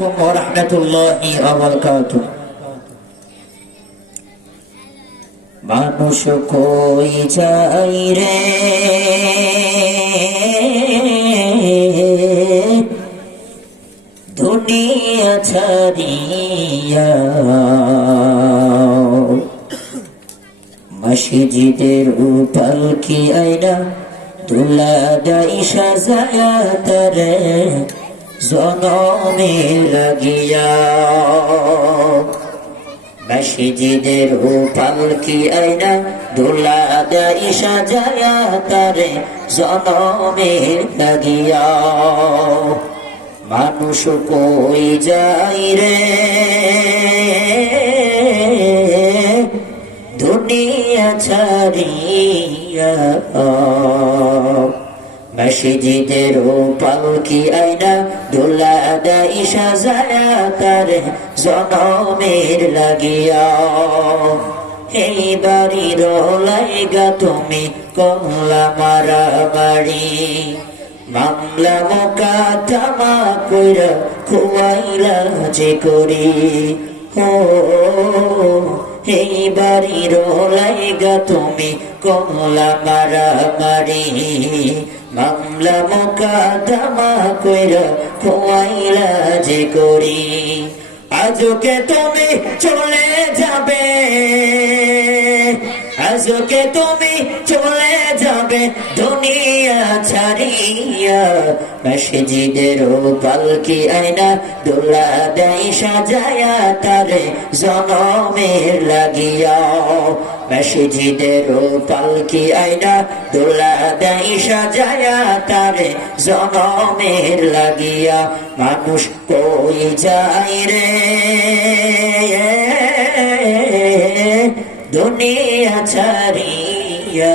রাহমাতুল্লাহি ওয়া বারাকাতুহু। মানুষ কই যায় রে দুনিয়া ছাড়িয়া, মসজিদের পালকি আইনা তুলা দাই সাজায়া তারে জনমে লাগিয়া। মসজিদের পালকি আইনা তুলা দাই সাজায়া তারে জনমে লাগিয়া। মানুষ কই যাই রে দুনিয়া ছাড়িয়া, মসজিদের পালকি আইনা দোলা দাই সাজায়া তারে জনমের লাগিয়া। এই বাড়ির লাইগা তুমি কমলা মারা বাড়ি, মামলা মোকদ্দমা কইরা খুয়াইলা যে করি। ও এই বাড়ির লাইগা তুমি কমলা মারা মারি, মামলা মোকদ্দমা কইরা খুয়াইলা যে করি। আজকে তুমি চলে যাবে, আজকে তুমি চলে যাবে দুনিয়া ছাড়িয়া। মসজিদের পালকি আইনা দোলা দাই সাজায়া তারে জনমের লাগিয়া। মসজিদের পালকি আইনা দোলা দাই সাজায়া তারে জনমের লাগিয়া। মানুষ কই যায় রে দুনিয়া ছাড়িয়া,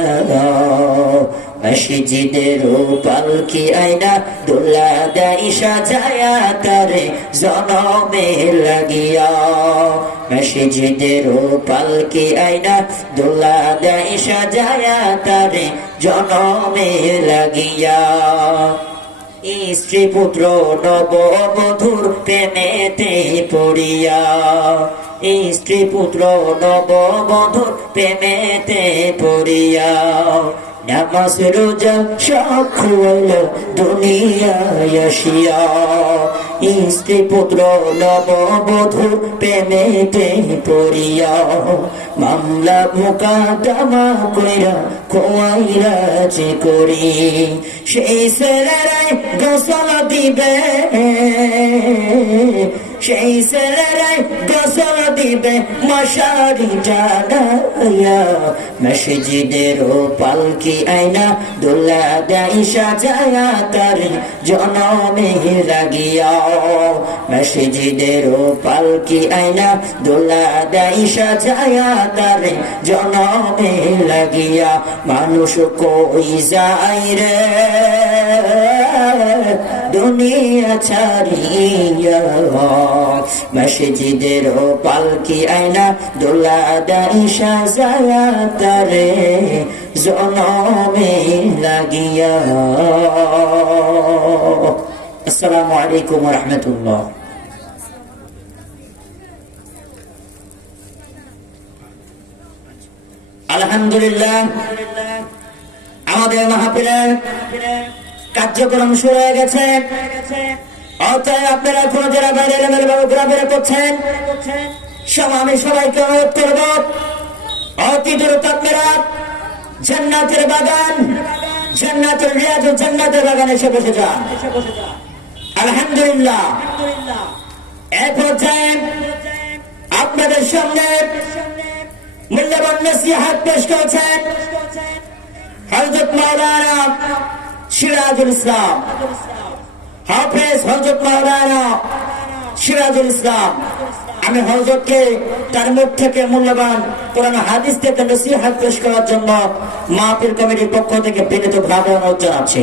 মসজিদের পালকি আইনা দোলা দাই সাজায়া তারে জনমে লাগিয়া। মসজিদের পালকি আইনা দোলা দাই সাজায়া তারে জনমে লাগিয়া। স্ত্রী পুত্র নববধূর প্রেমেতে পড়িয়া, স্ত্রী পুত্র নববধূর প্রেমেতে পড়িয়া। নামাজ রোজা সব খুয়াইল দুনিয়ায় আসিয়া। স্ত্রী পুত্র নববধূর প্রেমেতে পড়িয়া, মামলা মোকদ্দমা কইরা খুয়াইলা যে করি। সেই ছেলেরাই গোসল দিবে, সেই ছেলেরাই গোসল দিবে মশারি টানাইয়া। মসজিদের পালকি আইনা দোলা দাই সাজায়া তারে জনমে লাগিয়া। মসজিদের পালকি আইনা দোলা দাই সাজায়া তারে জনমে লাগিয়া। মানুষ কই যায় রে দুনিয়া ছাড়িয়া, মসজিদের পালকি আইনা দোলা দাই সাজায়া তারে জনমে লাগিয়া। আসসালামু আলাইকুম ওয়া রাহমাতুল্লাহ। আলহামদুলিল্লাহ, আমাদের মাহফিলের কার্যক্রম শুরু হয়ে গেছে। অতএব আপনারা এখন যারা বাইরে লেভেল ভাবে ঘোরাফেরা করছেন, আমি সবাইকে অনুরোধ করব অতি দ্রুত আপনারা জান্নাতের বাগান, জান্নাতুল রিয়াজ, জান্নাতের বাগানে এসে বসে যান। আলহামদুলিল্লাহ, এই পর্যায়ে আপনাদের সামনে মূল্যবান নসিহত পেশ করেছেন হযরত মাওলানা সিরাজুল ইসলাম, হাফেজ হযরত মাওলানা সিরাজুল ইসলাম। আমি হযরতকে তার মুখ থেকে মূল্যবান কোরআন হাদিস থেকে নসিহত পেশ করার জন্য মাহফিল কমিটির পক্ষ থেকে বিনীত ভাবে অনুরোধ জানাচ্ছি।